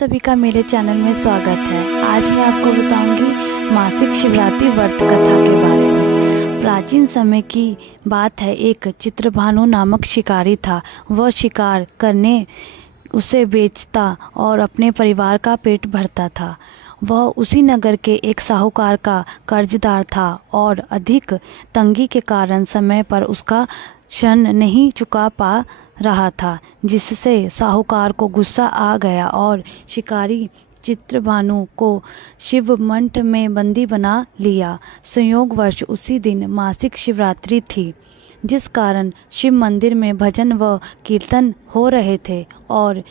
सभी का मेरे चैनल में स्वागत है। आज मैं आपको बताऊंगी मासिक शिवरात्रि व्रत कथा के बारे में। प्राचीन समय की बात है। एक चित्रभानु नामक शिकारी था। वह शिकार करने उसे बेचता और अपने परिवार का पेट भरता था। वह उसी नगर के एक साहूकार का कर्जदार था और अधिक तंगी के कारण समय पर उसका ऋण नहीं चुका पा रहा था, जिससे साहूकार को गुस्सा आ गया और शिकारी चित्रभानु को शिव मंठ में बंदी बना लिया। संयोगवश उसी दिन मासिक शिवरात्रि थी, जिस कारण शिव मंदिर में भजन व कीर्तन हो रहे थे और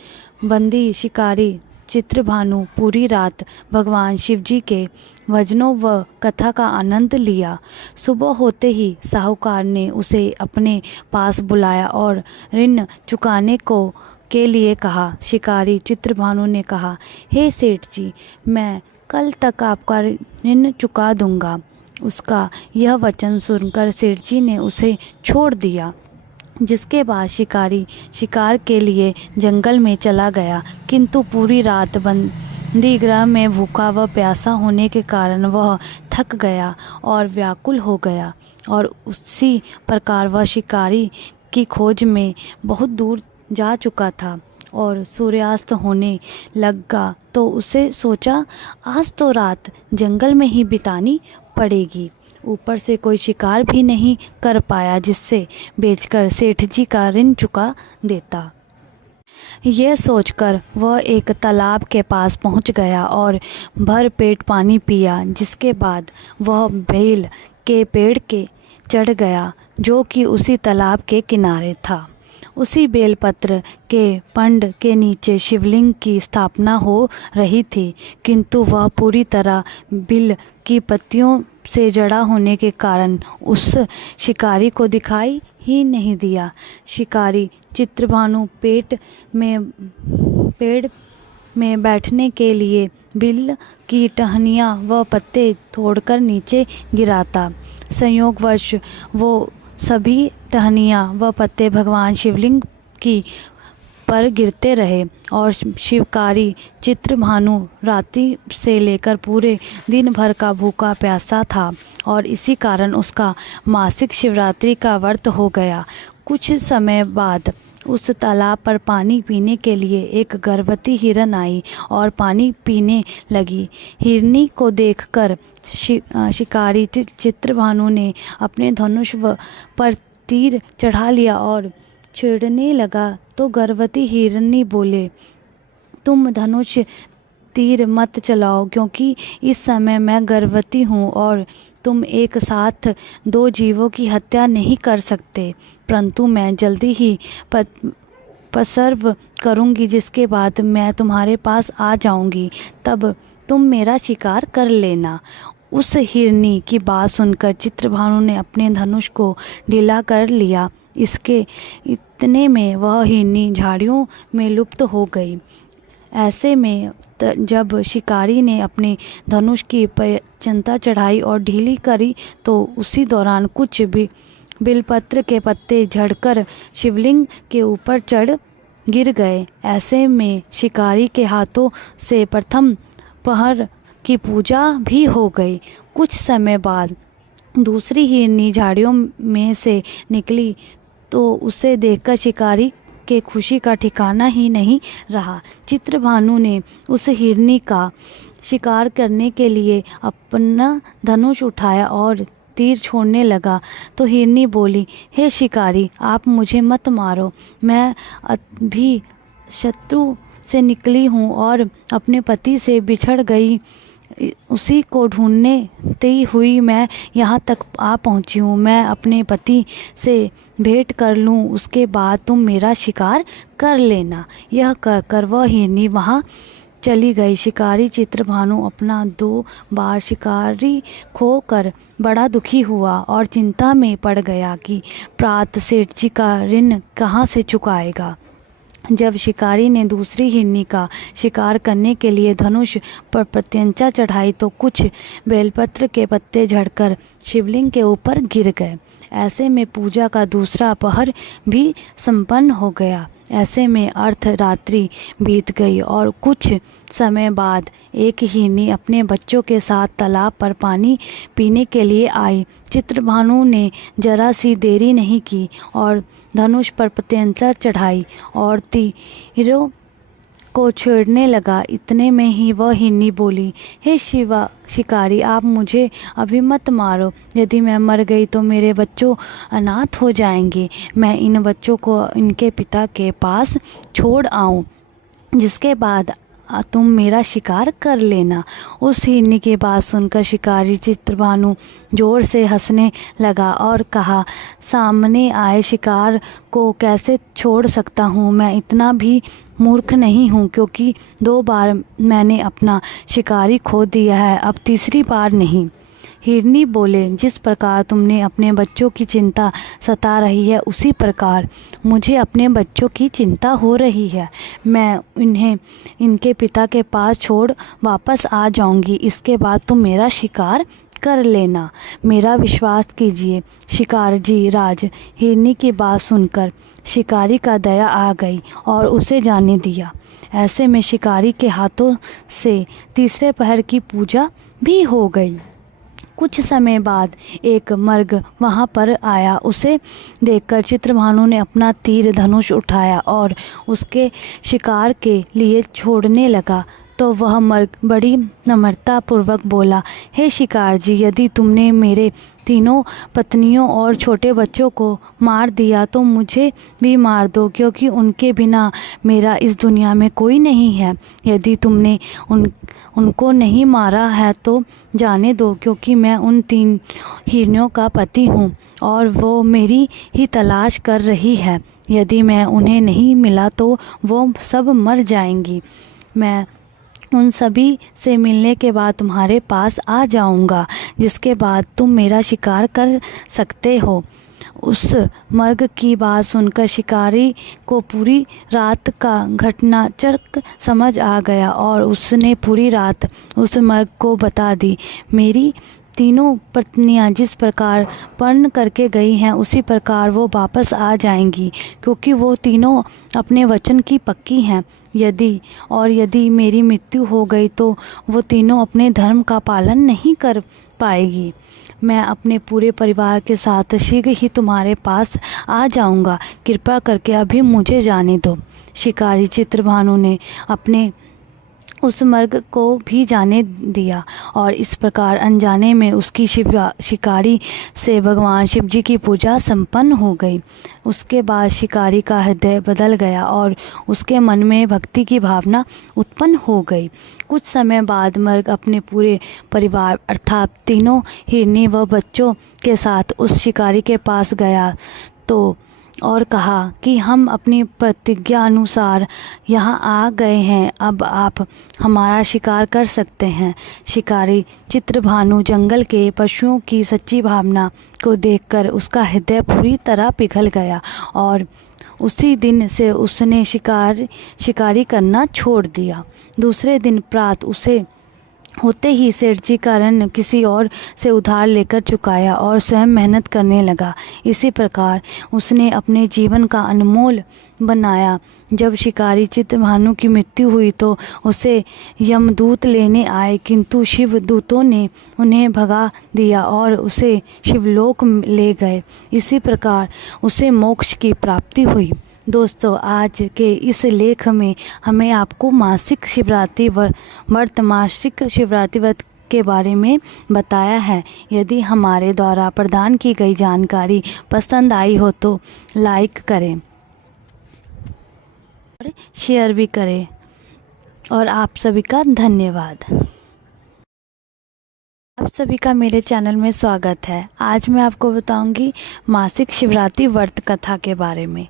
बंदी शिकारी चित्रभानु पूरी रात भगवान शिवजी के भजनों व कथा का आनंद लिया। सुबह होते ही साहूकार ने उसे अपने पास बुलाया और ऋण चुकाने के लिए कहा। शिकारी चित्रभानु ने कहा, हे सेठ जी, मैं कल तक आपका ऋण चुका दूंगा। उसका यह वचन सुनकर सेठ जी ने उसे छोड़ दिया, जिसके बाद शिकारी शिकार के लिए जंगल में चला गया। किंतु पूरी रात बंदी गृह में भूखा व प्यासा होने के कारण वह थक गया और व्याकुल हो गया और उसी प्रकार वह शिकारी की खोज में बहुत दूर जा चुका था और सूर्यास्त होने लगा तो उसे सोचा, आज तो रात जंगल में ही बितानी पड़ेगी। ऊपर से कोई शिकार भी नहीं कर पाया जिससे बेचकर सेठ जी का ऋण चुका देता। यह सोचकर वह एक तालाब के पास पहुंच गया और भर पेट पानी पिया, जिसके बाद वह बेल के पेड़ के चढ़ गया जो कि उसी तालाब के किनारे था। उसी बेलपत्र के पंड के नीचे शिवलिंग की स्थापना हो रही थी, किंतु वह पूरी तरह बिल की पत्तियों से जड़ा होने के कारण उस शिकारी को दिखाई ही नहीं दिया। शिकारी चित्रभानु पेड़ में बैठने के लिए बिल की टहनियाँ व पत्ते तोड़कर नीचे गिराता। संयोगवश वो सभी टहनियाँ व पत्ते भगवान शिवलिंग की पर गिरते रहे और शिकारी चित्रभानु रात्रि से लेकर पूरे दिन भर का भूखा प्यासा था और इसी कारण उसका मासिक शिवरात्रि का व्रत हो गया। कुछ समय बाद उस तालाब पर पानी पीने के लिए एक गर्भवती हिरन आई और पानी पीने लगी। हिरनी को देखकर शिकारी चित्रभानु ने अपने धनुष पर तीर चढ़ा लिया और छेड़ने लगा तो गर्भवती हिरनी बोले, तुम धनुष तीर मत चलाओ, क्योंकि इस समय मैं गर्भवती हूँ और तुम एक साथ दो जीवों की हत्या नहीं कर सकते। परंतु मैं जल्दी ही प्रसव करूँगी, जिसके बाद मैं तुम्हारे पास आ जाऊँगी, तब तुम मेरा शिकार कर लेना। उस हिरनी की बात सुनकर चित्रभानु ने अपने धनुष को ढीला कर लिया। इसके इतने में वह हिरनी झाड़ियों में लुप्त हो गई। ऐसे में जब शिकारी ने अपने धनुष की चिंता चढ़ाई और ढीली करी तो उसी दौरान कुछ बिलपत्र के पत्ते झड़कर शिवलिंग के ऊपर चढ़ गिर गए। ऐसे में शिकारी के हाथों से प्रथम पहर की पूजा भी हो गई। कुछ समय बाद दूसरी हिरनी झाड़ियों में से निकली तो उसे देखकर शिकारी के खुशी का ठिकाना ही नहीं रहा। चित्रभानु ने उस हिरनी का शिकार करने के लिए अपना धनुष उठाया और तीर छोड़ने लगा तो हिरनी बोली, हे शिकारी, आप मुझे मत मारो। मैं अभी शत्रु से निकली हूँ और अपने पति से बिछड़ गई। उसी को ढूंढते हुई मैं यहाँ तक आ पहुँची हूँ। मैं अपने पति से भेंट कर लूँ, उसके बाद तुम मेरा शिकार कर लेना। यह कहकर वह हिरनी वहाँ चली गई। शिकारी चित्रभानु अपना 2 बार शिकारी खोकर बड़ा दुखी हुआ और चिंता में पड़ गया कि प्रातः सेठ जी का ऋण कहाँ से चुकाएगा। जब शिकारी ने दूसरी हिरनी का शिकार करने के लिए धनुष पर प्रत्यंचा चढ़ाई तो कुछ बेलपत्र के पत्ते झड़कर शिवलिंग के ऊपर गिर गए। ऐसे में पूजा का दूसरा पहर भी संपन्न हो गया। ऐसे में अर्धरात्रि बीत गई और कुछ समय बाद एक हिरनी अपने बच्चों के साथ तालाब पर पानी पीने के लिए आई। चित्रभानु ने जरा सी देरी नहीं की और धनुष पर प्रत्यंचा चढ़ाई और तीरों को छेड़ने लगा। इतने में ही वह हिरनी बोली, हे शिवा शिकारी, आप मुझे अभी मत मारो। यदि मैं मर गई तो मेरे बच्चों अनाथ हो जाएंगे। मैं इन बच्चों को इनके पिता के पास छोड़ आऊं, जिसके बाद तुम मेरा शिकार कर लेना। उस हिरनी की बात सुनकर शिकारी चित्रभानु जोर से हंसने लगा और कहा, सामने आए शिकार को कैसे छोड़ सकता हूँ? मैं इतना भी मूर्ख नहीं हूँ, क्योंकि 2 बार मैंने अपना शिकारी खो दिया है, अब तीसरी बार नहीं। हिरनी बोले, जिस प्रकार तुमने अपने बच्चों की चिंता सता रही है, उसी प्रकार मुझे अपने बच्चों की चिंता हो रही है। मैं इन्हें इनके पिता के पास छोड़ वापस आ जाऊंगी। इसके बाद तुम मेरा शिकार कर लेना। मेरा विश्वास कीजिए शिकार जी राज। हिरनी की बात सुनकर शिकारी का दया आ गई और उसे जाने दिया। ऐसे में शिकारी के हाथों से तीसरे पहर की पूजा भी हो गई। कुछ समय बाद एक मर्ग वहाँ पर आया। उसे देखकर चित्रभानु ने अपना तीर धनुष उठाया और उसके शिकार के लिए छोड़ने लगा। तो वह मर्ग बड़ी नम्रता पूर्वक बोला, हे शिकार जी, यदि तुमने मेरे तीनों पत्नियों और छोटे बच्चों को मार दिया तो मुझे भी मार दो, क्योंकि उनके बिना मेरा इस दुनिया में कोई नहीं है। यदि तुमने उनको नहीं मारा है तो जाने दो, क्योंकि मैं उन 3 हिरनियों का पति हूँ और वो मेरी ही तलाश कर रही है। यदि मैं उन्हें नहीं मिला तो वो सब मर जाएंगी। मैं उन सभी से मिलने के बाद तुम्हारे पास आ जाऊंगा, जिसके बाद तुम मेरा शिकार कर सकते हो। उस मर्ग की बात सुनकर शिकारी को पूरी रात का घटनाचक्र समझ आ गया और उसने पूरी रात उस मर्ग को बता दी। मेरी तीनों पत्नियां जिस प्रकार पर्ण करके गई हैं, उसी प्रकार वो वापस आ जाएंगी, क्योंकि वो तीनों अपने वचन की पक्की हैं। यदि मेरी मृत्यु हो गई तो वो तीनों अपने धर्म का पालन नहीं कर पाएगी। मैं अपने पूरे परिवार के साथ शीघ्र ही तुम्हारे पास आ जाऊंगा। कृपा करके अभी मुझे जाने दो। शिकारी चित्रभानु ने अपने उस मर्ग को भी जाने दिया और इस प्रकार अनजाने में उसकी शिकारी से भगवान शिव जी की पूजा संपन्न हो गई। उसके बाद शिकारी का हृदय बदल गया और उसके मन में भक्ति की भावना उत्पन्न हो गई। कुछ समय बाद मर्ग अपने पूरे परिवार अर्थात तीनों हिरनी व बच्चों के साथ उस शिकारी के पास गया और कहा कि हम अपनी प्रतिज्ञा अनुसार यहाँ आ गए हैं, अब आप हमारा शिकार कर सकते हैं। शिकारी चित्रभानु जंगल के पशुओं की सच्ची भावना को देखकर उसका हृदय पूरी तरह पिघल गया और उसी दिन से उसने शिकारी करना छोड़ दिया। दूसरे दिन प्रात उसे होते ही सेठ जी का ऋण किसी और से उधार लेकर चुकाया और स्वयं मेहनत करने लगा। इसी प्रकार उसने अपने जीवन का अनमोल बनाया। जब शिकारी चित्रभानु की मृत्यु हुई तो उसे यमदूत लेने आए, किंतु शिव दूतों ने उन्हें भगा दिया और उसे शिवलोक ले गए। इसी प्रकार उसे मोक्ष की प्राप्ति हुई। दोस्तों, आज के इस लेख में हमें आपको मासिक शिवरात्रि व्रत के बारे में बताया है। यदि हमारे द्वारा प्रदान की गई जानकारी पसंद आई हो तो लाइक करें और शेयर भी करें और आप सभी का धन्यवाद। आप सभी का मेरे चैनल में स्वागत है। आज मैं आपको बताऊंगी मासिक शिवरात्रि व्रत कथा के बारे में।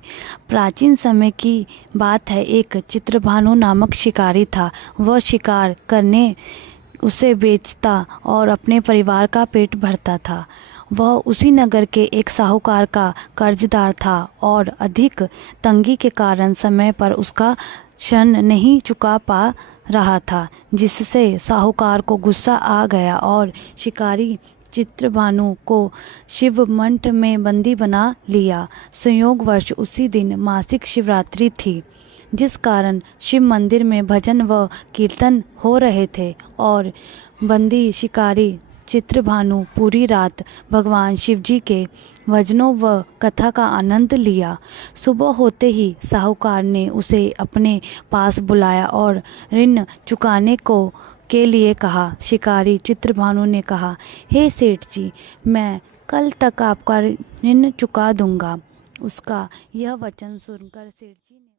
प्राचीन समय की बात है। एक चित्रभानु नामक शिकारी था। वह शिकार करने उसे बेचता और अपने परिवार का पेट भरता था। वह उसी नगर के एक साहूकार का कर्जदार था और अधिक तंगी के कारण समय पर उसका ऋण नहीं चुका पा रहा था, जिससे साहूकार को गुस्सा आ गया और शिकारी चित्रभानु को शिव मंठ में बंदी बना लिया। संयोगवश उसी दिन मासिक शिवरात्रि थी, जिस कारण शिव मंदिर में भजन व कीर्तन हो रहे थे और बंदी शिकारी चित्रभानु पूरी रात भगवान शिवजी के भजनों व कथा का आनंद लिया। सुबह होते ही साहूकार ने उसे अपने पास बुलाया और ऋण चुकाने के लिए कहा। शिकारी चित्रभानु ने कहा, हे सेठ जी, मैं कल तक आपका ऋण चुका दूंगा। उसका यह वचन सुनकर सेठ जी ने